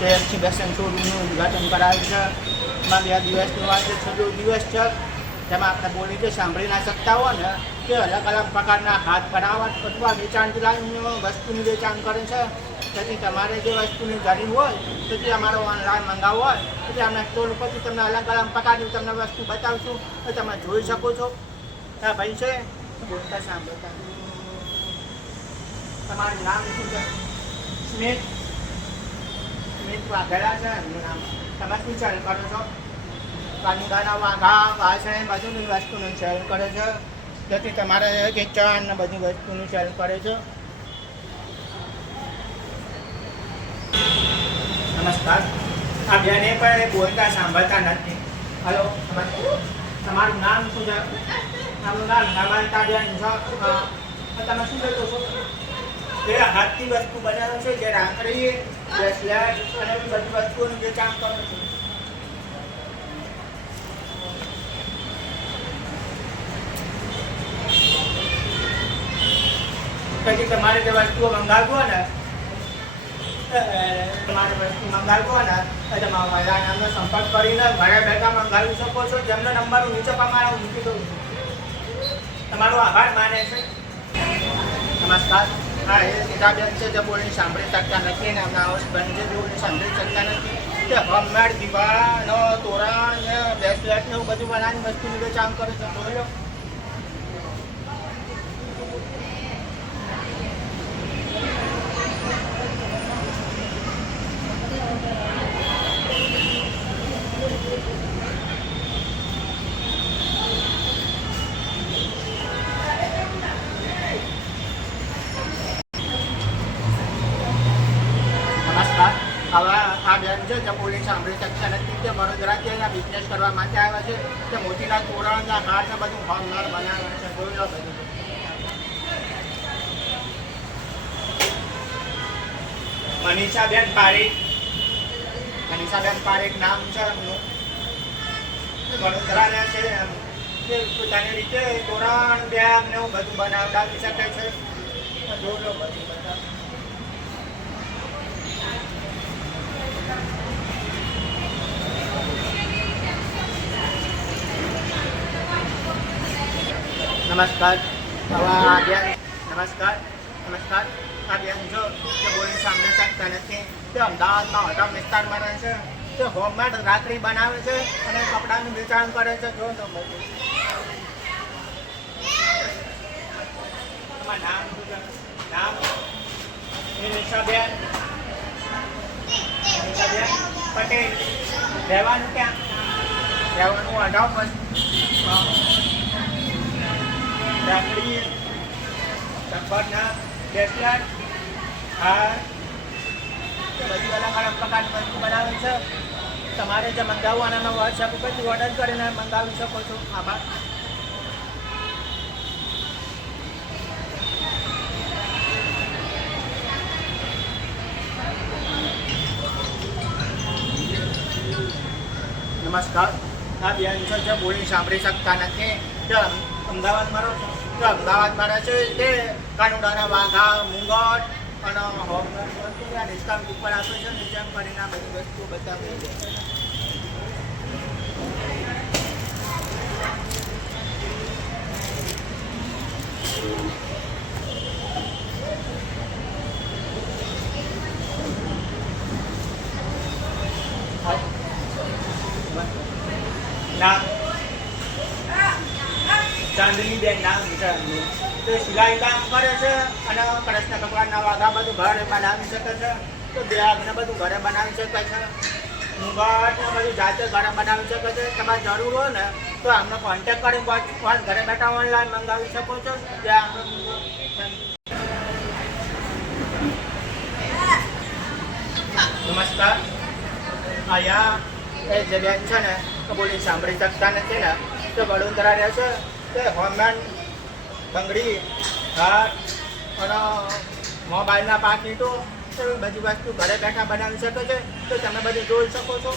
જે એક્ઝિબિશન શોરૂમનું ઉદ્ઘાટન કરાવ્યું છે. એમાં 2 દિવસનું આજે 6 દિવસ છે. જેમાં આપણે બોલી જે સાંભળી ના શકતા હોય ને કે અલગ અલગ પ્રકારના હાથ બનાવટ અથવા વેચાણ વસ્તુનું વેચાણ કરે છે. તેથી તમારે જે વસ્તુની જરૂર હોય તેથી અમારો ઓનલાઈન મંગાવવો હોય તેથી અમે સ્ટોર ઉપરથી તમને અલગ અલગ પ્રકારની તમને વસ્તુ બતાવશું તો તમે જોઈ શકો છો. હા ભાઈ છે બોલતા સાંભળતા તમારું નામ શું છે? સ્મિત વાઘેલા છે એમનું નામ. તમે શું સેલ કરો છો? કાનુડાના વાઘા વાસણ બધુંની વસ્તુનું સેલ કરે છે. જેથી તમારે કિચન ને બધી વસ્તુનું સેલ કરે છે. નમસ્કાર. આ બેને પણ બોલતા સાંભળતા નથી. હલો તમારું નામ શું છે? તમારું નામ નમ્રતા બેન છે. તમે શું લેતો છો? જે હાથની વસ્તુ બનાવે છે જે રાખડી બ્રેસલેટ અને બધી વસ્તુઓનું જે કામ કરે છે. પછી તમારે જે વસ્તુઓ મંગાવવું હોય ને તમારે વસ્તુ મંગાવવું હોય ને તો તમારા વહેલા નામનો સંપર્ક કરીને ઘરે બેઠા મંગાવી શકો છો. જેમનો નંબર હું નીચે પ્રમાણે મૂકી દઉં છું. તમારો આભાર માને છે. નમસ્કાર. હા એ સીતાબેન છે જે બોલની સાંભળી શકતા નથી ને એમના હસબન્ડ જે બોલની સાંભળી શકતા નથી તે હોમમેડ દીવાનો તોરણ ને બ્રેસલેટ ને એવું બધું બનાવીને વસ્તુનું વેચાણ કરે છે. બોલો હવે આ બેન છે જે બોલી સાંભળી શકતા નથી તે વડોદરાથી અહીંયા બિઝનેસ કરવા માટે આવ્યા છે. તે મોતીના તોરણના હાર ને બધું હોમમેડ બનાવે છે. જોઈ લો બધું. મનીષાબેન પારેખ નામ છે એમનું. વડોદરાના છે તે પોતાની રીતે તોરણ બેગ ને એવું બધું બનાવડાવી શકે છે. જોઈ લો બધું બધા. નમસ્કાર. હવે આ બેન નમસ્કાર. આ બેન જો તે બોલી સાંભળી શકતા નથી તે અમદાવાદમાં હોટલ વિસ્તારમાં રહે છે. તે હોમમેડ રાખડી બનાવે છે અને કપડાનું વેચાણ કરે છે. જો તો બધું. તમારું નામ શું છે? નામ નિશાબેન પટેલ. રહેવાનું ક્યાં? રહેવાનું અઢાવ રાખડી ચંપરના બ્રેસલેટ હાર બધી અલગ અલગ પ્રકારની વસ્તુ બનાવે છે. તમારે જે મંગાવવું અને વોટ્સએપ ઉપરથી ઓર્ડર કરીને મંગાવી શકો છો. આભાર. નમસ્કાર. આ બેન છે જે બોલી સાંભળી શકતા નથી તે અમદાવાદમાં રહો છો. તો અમદાવાદમાં રહે છે તે કાનુડાના વાઘા મુંગટ અને હોમમેડ વસ્તુ ડિસ્કાઉન્ટ ઉપર આપે છે. નીચે કરીને આ બધી વસ્તુઓ બતાવે છે. નામ ચાંદનીબેન નામ છે એમનું. તે સિલાઈ કામ કરે છે અને કૃષ્ણ ભગવાનના વાઘા બધું ઘરે બનાવી શકે છે. તો બેગ ને બધું ઘરે બનાવી શકે છે. મુંગટ ને બધું જાતે ઘરે બનાવી શકે છે. તમારે જરૂર હોય ને તો આમનો કોન્ટેક્ટ કરી ઘરે બેઠા ઓનલાઈન મંગાવી શકો છો. નમસ્કાર. અહીંયા એ જે બેન છે ને તો બોલી સાંભળી શકતા નથી ને તો વડોદરા રહે છે. તે હોમમેડ બંગડી હાર અને મોબાઈલના પાકીટો એવી બધી વસ્તુ ઘરે બેઠા બનાવી શકે છે. તો તમે બધું જોઈ શકો છો.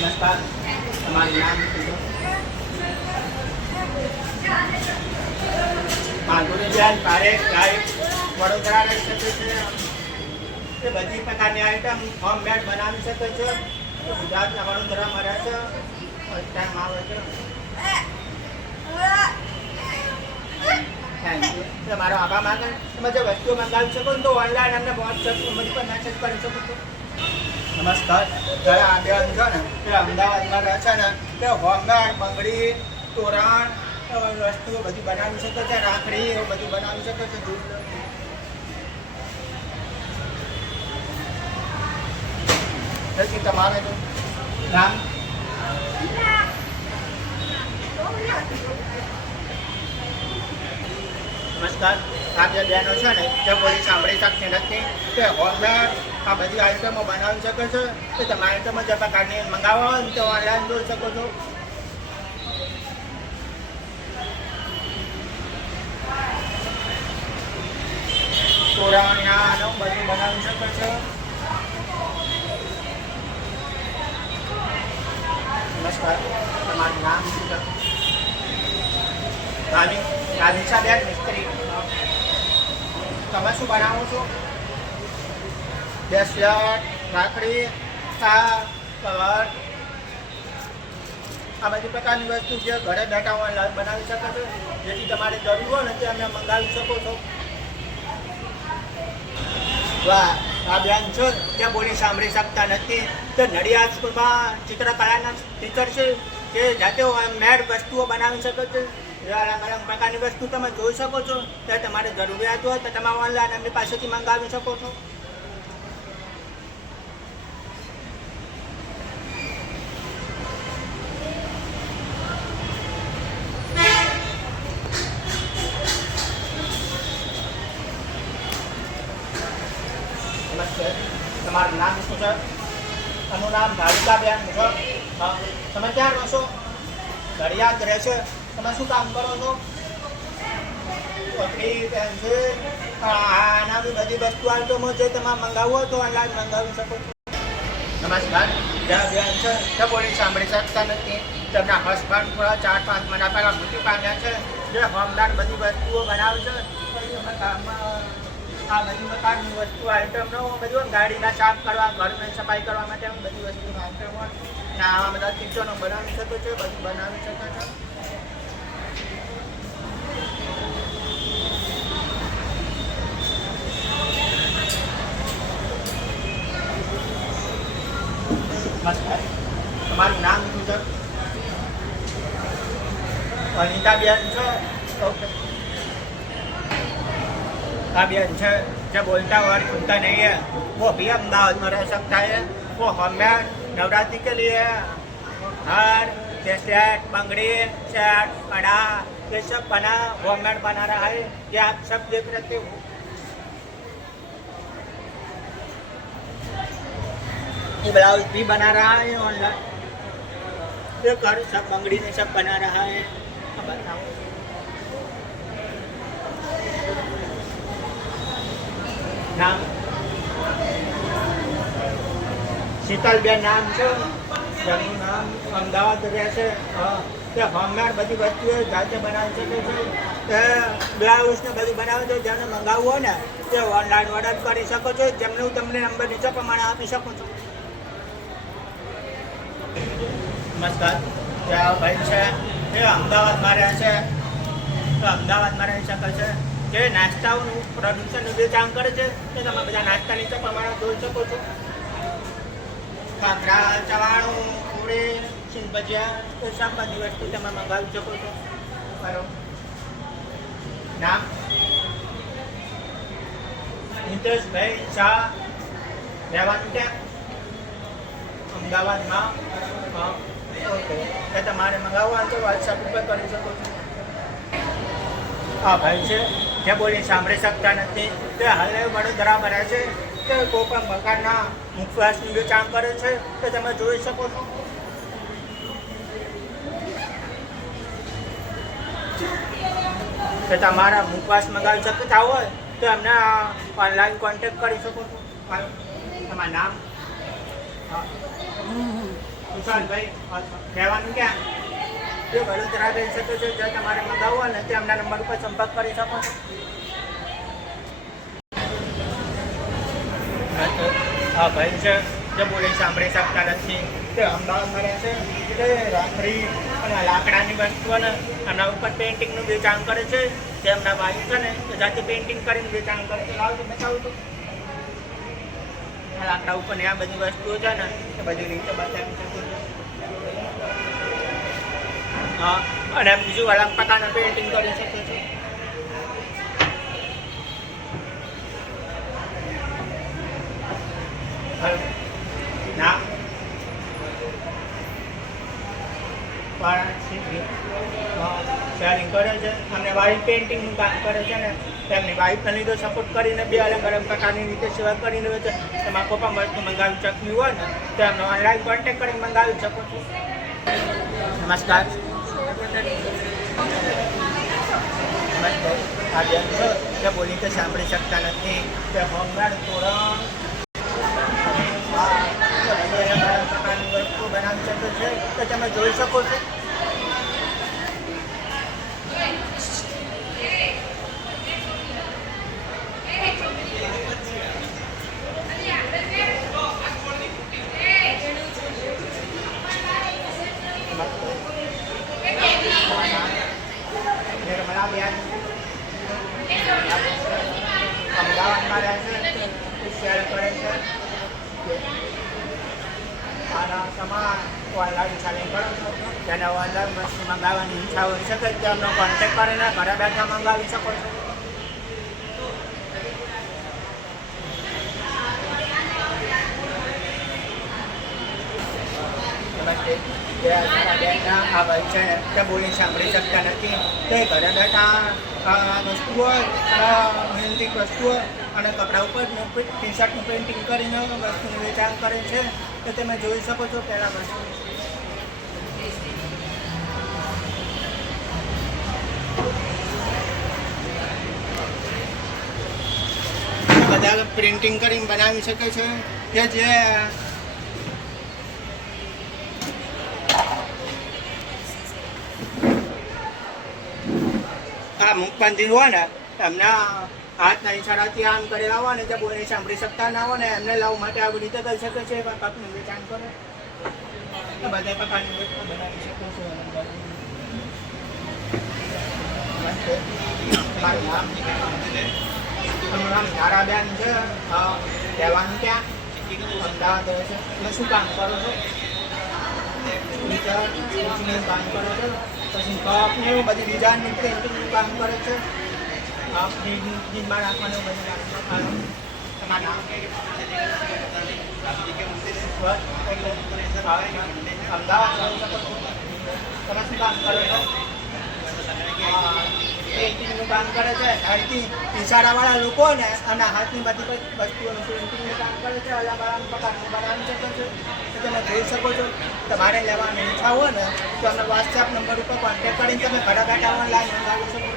નમસ્કાર. તમારું નામ શું છે? માધુરી બેન પારેખ ગાયક વડોદરા રહી શકે છે. એ બધી પ્રકારની આઈટમ હોમમેડ બનાવી શકે છે. ગુજરાતના વડોદરામાં રહે છે. ટાઈમ આવે છે. Thank you. તમારો આભાર માગે. તમે જે વસ્તુઓ મંગાવી શકો તો ઓનલાઈન અમને વોટ્સએપ નંબર પર મેસેજ કરી શકો છો. નમસ્કાર. જરા આ બેન છે ને એ અમદાવાદમાં રહે છે ને તે હોમમેડ બંગડી તોરણ વસ્તુઓ બધી બનાવી શકે છે. રાખડી એવું બધું બનાવી શકે છે. તમારે તો નામ નમસ્કાર. આ જે બહેનો છે ને જે કોઈ સાંભળી શકતી નથી તે હોમમેડ આ બધી આઈટમો બનાવી શકે છે. તો તમે આઈટમો જે પ્રકારની મંગાવવા હોય ને તો ઓનલાઈન જોઈ શકો છો. તોરણિયા બધું બનાવી શકે છે. નમસ્કાર. તમારું નામ શું છે? રાધિકાબેન મિસ્ત્રી. તમે શું બનાવો છો? બ્રેસલેટ, રાખડી, શાક, કવર આ બધી પ્રકારની વસ્તુ જે ઘરે બેઠા ઓનલાઈન બનાવી શકે છે. જેથી તમારે જરૂર હોય ને તે અમે મંગાવી શકો છો. વાહ. આ બેન છે ત્યાં બોલી સાંભળી શકતા નથી તો નડિયાદ સ્કૂલમાં ચિત્રકલાના ટીચર છે જે જાતે મેડ વસ્તુઓ બનાવી શકે છે. અલગ અલગ પ્રકારની વસ્તુ તમે જોઈ શકો છો. ત્યારે તમારે જરૂરિયાત હોય તો તમે ઓનલાઈન એમની પાસેથી મંગાવી શકો છો. તમારું નામ શું છે? એનું નામ રાધિકાબેન છે. તમે ક્યાં રહો છો? નડિયાદ રહેશે. તમે શું કામ કરો છો? પત્રી પેન્સિલ આના બી બધી વસ્તુ આઈટમો જે તમે મંગાવવું હોય તો ઓનલાઈન મંગાવી શકો છો. નમસ્કાર. જ્યાં બેન છે તે બોલી સાંભળી શકતા નથી. તેમના હસબન્ડ થોડા 4-5 મહિના પહેલાં મૃત્યુ પામ્યા છે. જે હોમમેડ બધી વસ્તુઓ બનાવે છે. આ બધી પ્રકારની વસ્તુ આઈટમનો બધું ગાડીના સાફ કરવા ઘરની સફાઈ કરવા માટે બધી વસ્તુ આઈટમ હોય ને આવા બધા કિચનો બનાવી શકે છે. બધું બનાવી શકે છે. નમસ્કાર. તમારું નામ શું છે? અનિતાબેન છે. ઓકે. આ બેન છે જે बोलता और सुनता नहीं है वो भी अहमदाबाद में रह सकता है. वो हमें नवरात्रि के लिए हार ब्रेसलेट बंगड़ी शर्ट कड़ा ये सब बना होममेड बना रहा है. ये आप सब देख रहे हो. ये ब्लाउज भी बना रहा है ऑनलाइन. ये घर सब बंगड़ी ने सब बना रहा है. बताओ નામ? શીતલબેન નામ છે. ઘરનું નામ અમદાવાદ રહેશે. તે હોમમેડ બધી વસ્તુઓ જાતે બનાવી શકે છે. તે બ્લાઉઝ ને બધું બનાવે છે. જેને મંગાવવું હોય ને તે ઓનલાઈન ઓર્ડર કરી શકો છો. જેમને હું તમને નંબર નીચે પ્રમાણે આપી શકું છું. નમસ્કાર. ત્યાં ભાઈ છે એ અમદાવાદમાં રહે છે. તો અમદાવાદમાં રહી શકે છે. જે નાસ્તાઓનું પ્રોડક્શનનું વેચાણ કરે છે તે તમે બધા નાસ્તા નીચે પ્રમાણે જોઈ શકો છો. ખાખરા ચવાણું પૂરી ચીન ભજીયા એ સબ બધી વસ્તુ તમે મંગાવી શકો છો. બરાબર. નામ? નિતેશભાઈ શાહ. રહેવાનું ક્યાં? અમદાવાદમાં. ઓકે. એ તમારે મંગાવવા તો વોટ્સએપ ઉપર કરી શકો છો. હા ભાઈ છે જે બોલી સાંભળી શકતા નથી તે હાલે વડોદરામાં રહે છે. તે કોઈ પણ પ્રકારના મુખવાસનું વેચાણ કરે છે તે તમે જોઈ શકો છો. કે તમારા મુખવાસ મંગાવી શકતા હોય તો એમને ઓનલાઈન કોન્ટેક્ટ કરી શકો છો. તમારું નામ? વિશાલભાઈ. રહેવાનું ક્યાં? તે વડોદરા રહી શકો છો. જો તમારે મંગાવવું હોય ને તે એમના નંબર ઉપર સંપર્ક કરી શકો છો. હા ભાઈ છે જે બોલી સાંભળી શકતા નથી તે અમદાવાદમાં રહે છે. તે રાખડી અને લાકડાની વસ્તુઓને એમના ઉપર પેઇન્ટિંગનું વેચાણ કરે છે. જે એમના ભાઈ છે ને તે જાતે પેઇન્ટિંગ કરીને વેચાણ કરે છે. લાવ તો બતાવું તો લાકડા ઉપર ને આ બધી વસ્તુઓ છે ને એ બધી રીતે બતાવી શકો છો. હા અને બીજું અલગ પ્રકારના પેઇન્ટિંગ કરી શકો છો. ના શેરિંગ કરે છે. અમને વાઈટ પેઇન્ટિંગનું કામ કરે છે ને તેમની વાઈફને લીધે સપોર્ટ કરીને બે અલગ અલગ પ્રકારની રીતે સેવા કરીને હોય છે. તમારે કોઈ પણ વસ્તુ મંગાવી શકવી હોય ને તો એમને ઓનલાઈન કોન્ટેક્ટ કરીને મંગાવી શકો છો. નમસ્કાર. આ બેન છે તે બોલી તો સાંભળી શકતા નથી. તે હોમગાર્ડ તોરણ પ્રકારની વસ્તુ બનાવી શકે છે તો તમે જોઈ શકો છો. અમદાવાદમાં રહે છે શેર કરે છે. આના સમાન ઓનલાઈન સેલિંગ કરો છો. તેને ઓનલાઈન વસ્તુ મંગાવવાની ઈચ્છા હોઈ શકે તેમનો કોન્ટેક્ટ કરીને ઘરે બેઠા મંગાવી શકો છો. આ ભાઈ છે તે બોલી સાંભળી શકતા નથી. તે ઘરે બેઠા વસ્તુઓ મહેનતી વસ્તુઓ અને કપડા ઉપર ટી શર્ટનું પેઇન્ટિંગ કરીને વસ્તુનું વેચાણ કરે છે તો તમે જોઈ શકો છો. પહેલાં વસ્તુ બધા પ્રિન્ટિંગ કરીને બનાવી શકે છે કે જે આ મુખબંધી હોય ને એમના હાથના ઈશારાથી આમ કરેલા હોય ને જે બોલી સાંભળી શકતા ના હોય ને એમને લાવ માટે આવી રીતે કરી શકે છે. કપનું વેચાણ કરે બધા પ્રકારની વસ્તુ બનાવી શકો છો. મારું નામ ધારાબેન છે. રહેવાનું ક્યાં? અમદાવાદ રહે છે. એટલે શું કામ કરો છો? કામ કરો છો. પછી કપને બધી ડિઝાઇનનું પેઇન્ટિંગનું કામ કરે છે. ફ્રીજમાં રાખવાનું બધું તમારું નામ અમદાવાદ તમે શું કામ કરો છો? પેઇન્ટિંગનું કામ કરે છે. હાથથી ઇશારાવાળા લોકો ને અને હાથની બધી વસ્તુઓનું પેઇન્ટિંગનું કામ કરે છે. અલગ અલગ પ્રકારનું બનાવી શકે છે. તમે જોઈ શકો છો. તમારે લેવાની ઈચ્છા હોય ને તો અમે વોટ્સએપ નંબર ઉપર કોન્ટેક્ટ કરીને તમે ઘરે બેઠા ઓનલાઈન મંગાવી શકો.